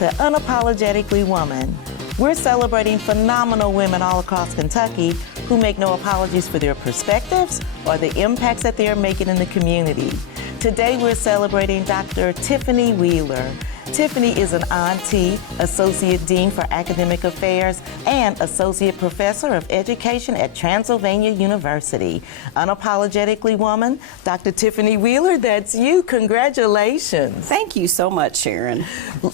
to Unapologetically Woman. We're celebrating phenomenal women all across Kentucky who make no apologies for their perspectives or the impacts that they are making in the community. Today we're celebrating Dr. Tiffany Wheeler. Tiffany is an auntie, Associate Dean for Academic Affairs, and Associate Professor of Education at Transylvania University. Unapologetically Woman, Dr. Tiffany Wheeler, that's you. Congratulations. Thank you so much, Sharon.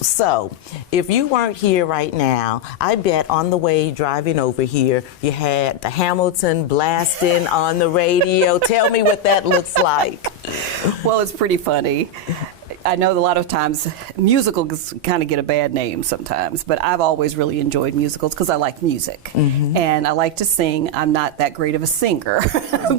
So, if you weren't here right now, I bet on the way driving over here, you had the Hamilton blasting on the radio. Tell me what that looks like. Well, it's pretty funny. I know a lot of times musicals kind of get a bad name sometimes, but I've always really enjoyed musicals because I like music. And I like to sing. I'm not that great of a singer,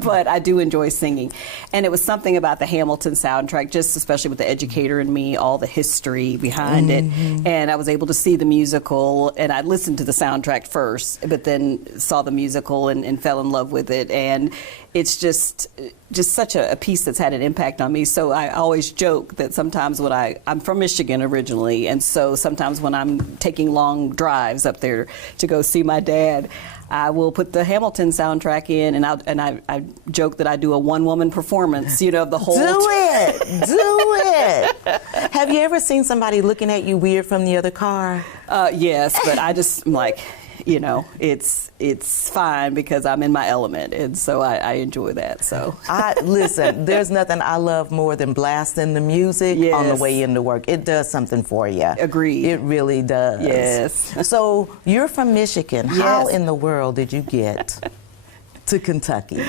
but I do enjoy singing. And it was something about the Hamilton soundtrack, just especially with the educator in me, all the history behind it. And I was able to see the musical, and I listened to the soundtrack first, but then saw the musical and fell in love with it. And it's just such a piece that's had an impact on me. So I always joke that sometimes when I'm from Michigan originally, and so sometimes when I'm taking long drives up there to go see my dad, I will put the Hamilton soundtrack in, and I joke that I do a one-woman performance, you know, of the whole. Do it. Have you ever seen somebody looking at you weird from the other car? Yes, but I'm like, you know, it's fine because I'm in my element, and so I enjoy that. So listen, there's nothing I love more than blasting the music on the way into work. It does something for you. Agreed. It really does. Yes. So you're from Michigan. Yes. How in the world did you get to Kentucky?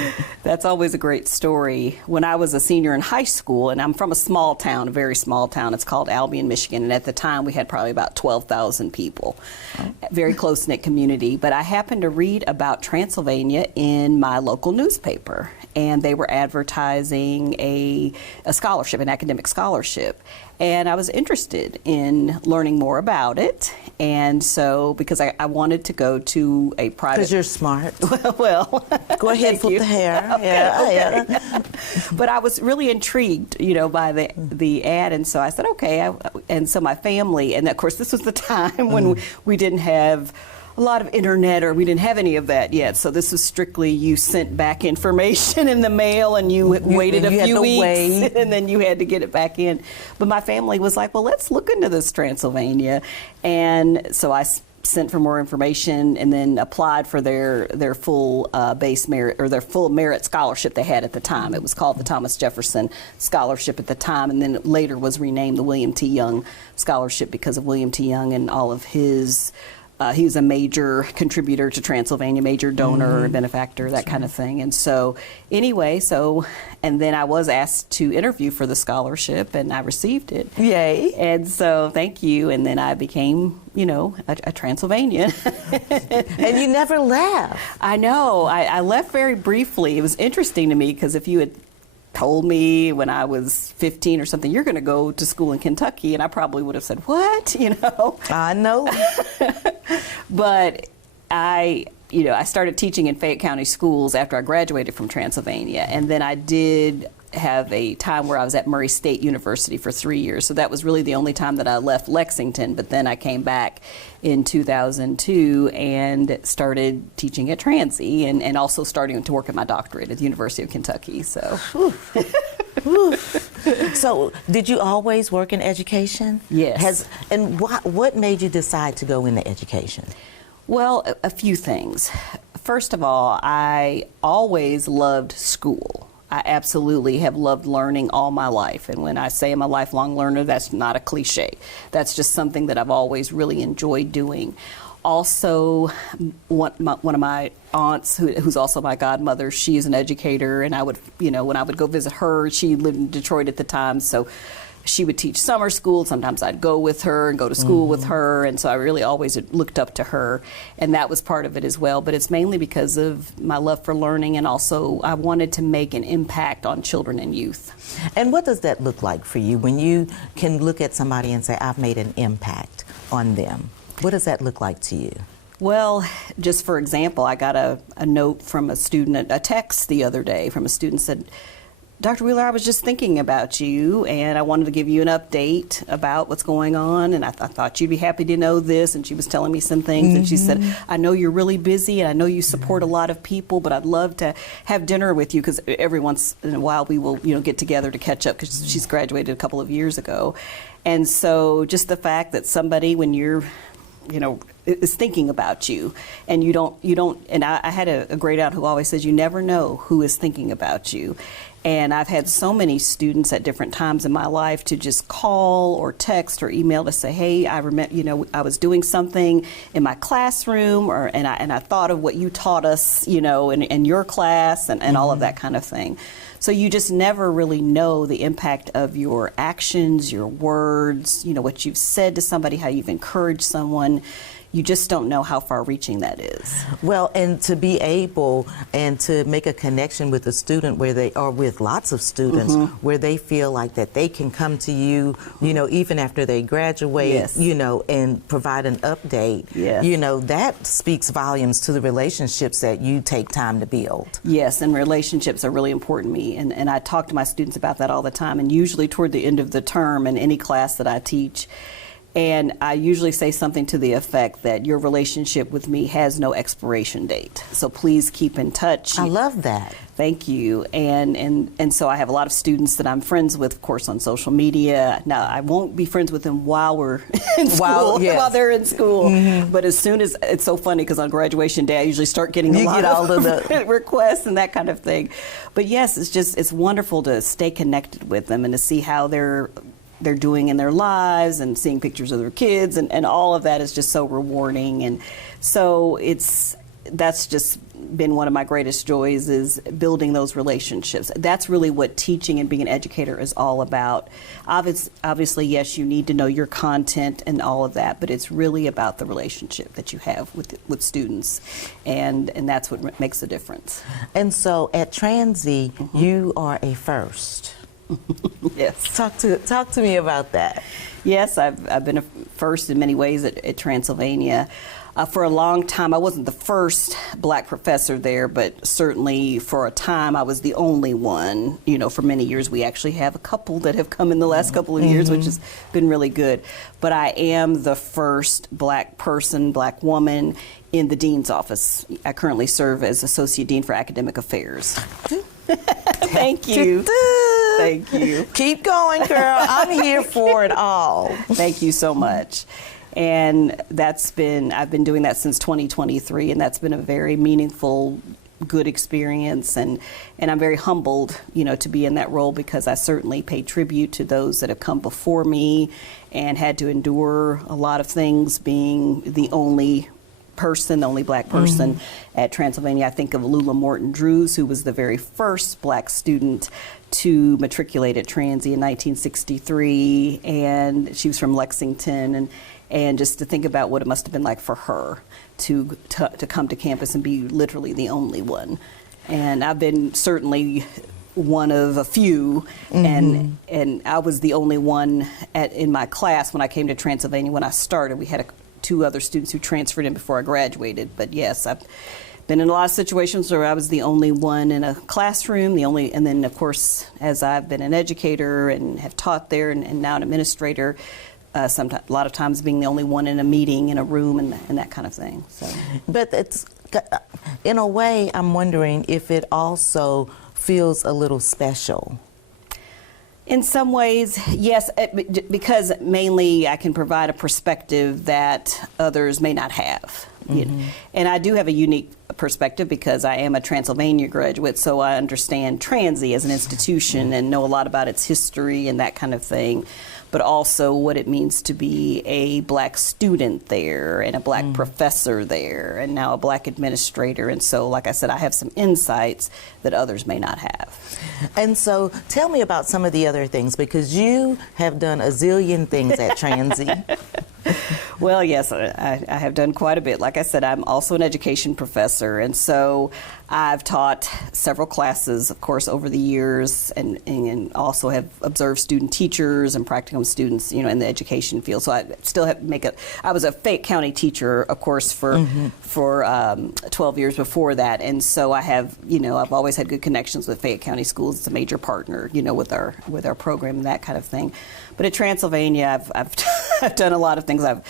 That's always a great story. When I was a senior in high school, and I'm from a small town, a very small town, it's called Albion, Michigan, and at the time we had probably about 12,000 people. Very close-knit community, but I happened to read about Transylvania in my local newspaper, and they were advertising a scholarship, an academic scholarship. And I was interested in learning more about it. And so, because I wanted to go to a private... Because you're smart. Well, go ahead, flip the hair. Okay. But I was really intrigued, you know, by the ad. And so I said, okay. And so my family, and of course this was the time when we didn't have a lot of internet, or we didn't have any of that yet. So this was strictly you sent back information in the mail, and you waited a few weeks, and then you had to get it back in. But my family was like, well, let's look into this Transylvania. And so I sent for more information and then applied for their full base merit, or their full merit scholarship they had at the time. It was called the Thomas Jefferson Scholarship at the time, and then it later was renamed the William T. Young Scholarship because of William T. Young and all of his... he was a major contributor to Transylvania, major donor, benefactor, that kind of thing. And so, anyway, and then I was asked to interview for the scholarship, and I received it. Yay. And so, thank you. And then I became, you know, a Transylvanian. And you never left. I know. I left very briefly. It was interesting to me because if you had told me when I was 15 or something, you're going to go to school in Kentucky, and I probably would have said, what? You know? I know. But I started teaching in Fayette County schools after I graduated from Transylvania, and then I did have a time where I was at Murray State University for 3 years. So that was really the only time that I left Lexington, but then I came back in 2002 and started teaching at Transy, and also starting to work at my doctorate at the University of Kentucky. So. So, did you always work in education? Yes. And what made you decide to go into education? Well, a few things. First of all, I always loved school. I absolutely have loved learning all my life. And when I say I'm a lifelong learner, that's not a cliche. That's just something that I've always really enjoyed doing. Also, one of my aunts, who's also my godmother, she is an educator, and I would, you know, when I would go visit her, she lived in Detroit at the time, so she would teach summer school. Sometimes I'd go with her and go to school with her, and so I really always looked up to her, and that was part of it as well. But it's mainly because of my love for learning, and also I wanted to make an impact on children and youth. And what does that look like for you when you can look at somebody and say, I've made an impact on them? What does that look like to you? Well, just for example, I got a note from a student, a text the other day from a student said, Dr. Wheeler, I was just thinking about you, and I wanted to give you an update about what's going on, and I thought you'd be happy to know this. And she was telling me some things, and she said, I know you're really busy, and I know you support a lot of people, but I'd love to have dinner with you, because every once in a while we will, get together to catch up, because she's graduated a couple of years ago. And so just the fact that somebody, when you're is thinking about you, and you don't, and I had a great aunt who always says, you never know who is thinking about you. And I've had so many students at different times in my life to just call or text or email to say, hey, I remember, I was doing something in my classroom, and I thought of what you taught us, in your class, and all of that kind of thing. So you just never really know the impact of your actions, your words, what you've said to somebody, how you've encouraged someone. You just don't know how far-reaching that is. Well, and to be able and to make a connection with a student where they are with lots of students, where they feel like that they can come to you, even after they graduate, Yes. And provide an update. Yes. That speaks volumes to the relationships that you take time to build. Yes, and relationships are really important to me. And I talk to my students about that all the time, and usually toward the end of the term in any class that I teach. And I usually say something to the effect that your relationship with me has no expiration date. So please keep in touch. I love that. Thank you. And so I have a lot of students that I'm friends with, of course, on social media. Now, I won't be friends with them while we're in school, while they're in school. But as soon as, it's so funny because on graduation day, I usually start getting a lot of requests and that kind of thing. But yes, it's wonderful to stay connected with them and to see how they're doing in their lives, and seeing pictures of their kids, and all of that is just so rewarding. And so that's just been one of my greatest joys, is building those relationships. That's really what teaching and being an educator is all about. Obviously, yes, you need to know your content and all of that, but it's really about the relationship that you have with students, and that's what makes the difference. And so at Transy, you are a first. Yes. Talk to me about that. Yes, I've been a first in many ways at Transylvania. For a long time, I wasn't the first black professor there, but certainly for a time I was the only one. For many years, we actually have a couple that have come in the last couple of years, which has been really good. But I am the first black person, black woman in the dean's office. I currently serve as Associate Dean for Academic Affairs. Thank you. Thank you. Keep going, girl. I'm here for it all. Thank you so much. And I've been doing that since 2023, and that's been a very meaningful, good experience. And I'm very humbled, to be in that role, because I certainly pay tribute to those that have come before me and had to endure a lot of things, being the only black person at Transylvania. I think of Lula Morton Drews, who was the very first black student to matriculate at Transy in 1963, and she was from Lexington, and just to think about what it must have been like for her to come to campus and be literally the only one. And I've been certainly one of a few, and I was the only one in my class when I came to Transylvania. When I started, we had two other students who transferred in before I graduated. But yes, I've been in a lot of situations where I was the only one in a classroom, and then of course, as I've been an educator and have taught there, and now an administrator, a lot of times being the only one in a meeting, in a room, and that kind of thing. So. But it's, in a way, I'm wondering if it also feels a little special. In some ways, yes, because mainly I can provide a perspective that others may not have. And I do have a unique perspective because I am a Transylvania graduate, so I understand Transy as an institution and know a lot about its history and that kind of thing, but also what it means to be a black student there and a black professor there and now a black administrator. And so, like I said, I have some insights that others may not have. And so tell me about some of the other things, because you have done a zillion things at Transy. Well, yes, I have done quite a bit. Like I said, I'm also an education professor, and so I've taught several classes, of course, over the years, and also have observed student teachers and practicum students, you know, in the education field. So I still have I was a Fayette County teacher, of course, for 12 years before that, and so I have, you know, I've always had good connections with Fayette County Schools. It's a major partner, you know, with our program and that kind of thing. But at Transylvania, I've I've done a lot of things. I've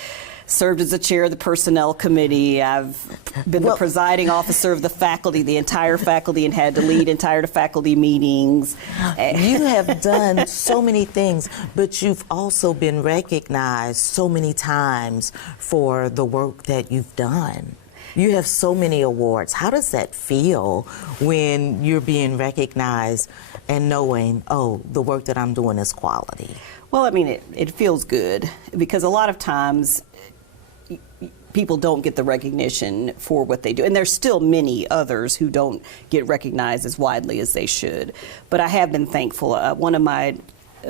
served as the chair of the personnel committee. I've been the presiding officer of the faculty, the entire faculty, and had to lead entire faculty meetings. You have done so many things, but you've also been recognized so many times for the work that you've done. You have so many awards. How does that feel when you're being recognized and knowing, oh, the work that I'm doing is quality? Well, I mean, it feels good because a lot of times people don't get the recognition for what they do. And there's still many others who don't get recognized as widely as they should. But I have been thankful. One of my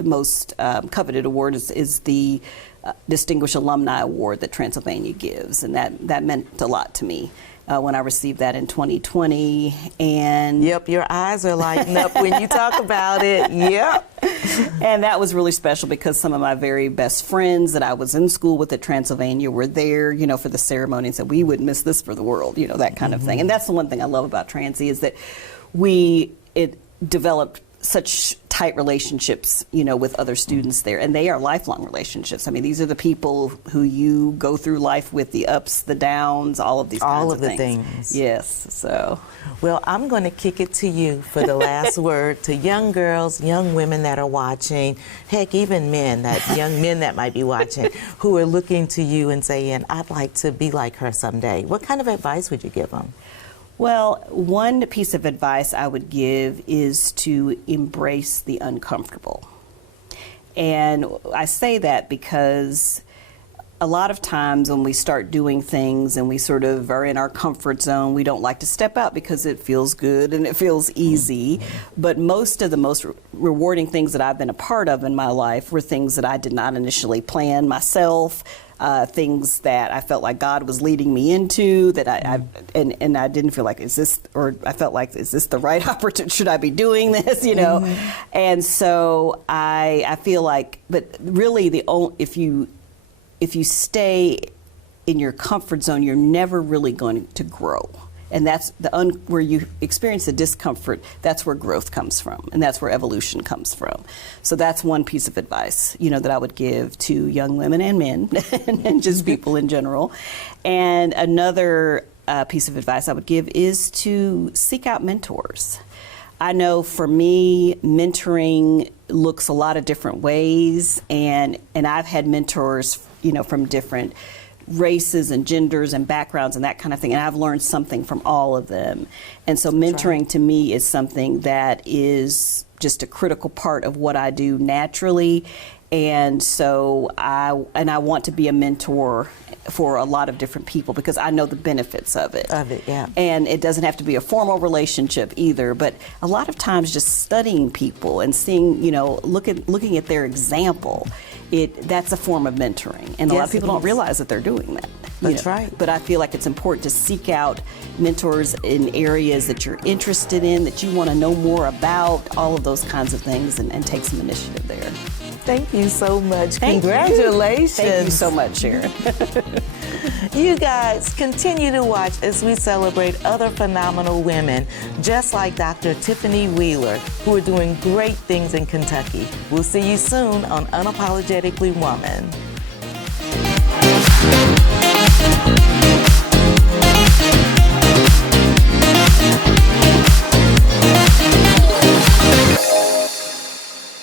most coveted awards is the Distinguished Alumni Award that Transylvania gives. And that meant a lot to me when I received that in 2020. And yep, your eyes are lighting up when you talk about it. Yep. And that was really special because some of my very best friends that I was in school with at Transylvania were there, you know, for the ceremony and said, we wouldn't miss this for the world, you know, that kind of thing. And that's the one thing I love about Transy is that it developed such tight relationships, you know, with other students there, and they are lifelong relationships. I mean, these are the people who you go through life with, the ups, the downs, all of these kinds of things. All of the things. Yes, so. Well, I'm going to kick it to you for the last word to young girls, young women that are watching, heck, even young men that might be watching, who are looking to you and saying, I'd like to be like her someday. What kind of advice would you give them? Well, one piece of advice I would give is to embrace the uncomfortable. And I say that because a lot of times when we start doing things and we sort of are in our comfort zone, we don't like to step out because it feels good and it feels easy. But most of the most rewarding things that I've been a part of in my life were things that I did not initially plan myself. Things that I felt like God was leading me into, that I didn't feel like, I felt like, is this the right opportunity? Should I be doing this? You know, and so I feel like, but really if you stay in your comfort zone, you're never really going to grow. And that's where you experience the discomfort, that's where growth comes from, and that's where evolution comes from. So that's one piece of advice, you know, that I would give to young women and men, and just people in general. And another piece of advice I would give is to seek out mentors. I know for me, mentoring looks a lot of different ways, and I've had mentors, you know, from different races and genders and backgrounds and that kind of thing, and I've learned something from all of them. And so mentoring to me is something that is just a critical part of what I do naturally. And so I want to be a mentor for a lot of different people because I know the benefits of it. Yeah. And it doesn't have to be a formal relationship either, but a lot of times just studying people and seeing, you know, looking at their example, that's a form of mentoring. And a lot of people don't realize that they're doing that. That's right. But I feel like it's important to seek out mentors in areas that you're interested in, that you want to know more about, all of those kinds of things, and take some initiative there. Thank you so much. Thank Congratulations. You. Thank you so much, Sharon. You guys continue to watch as we celebrate other phenomenal women, just like Dr. Tiffany Wheeler, who are doing great things in Kentucky. We'll see you soon on Unapologetically Woman.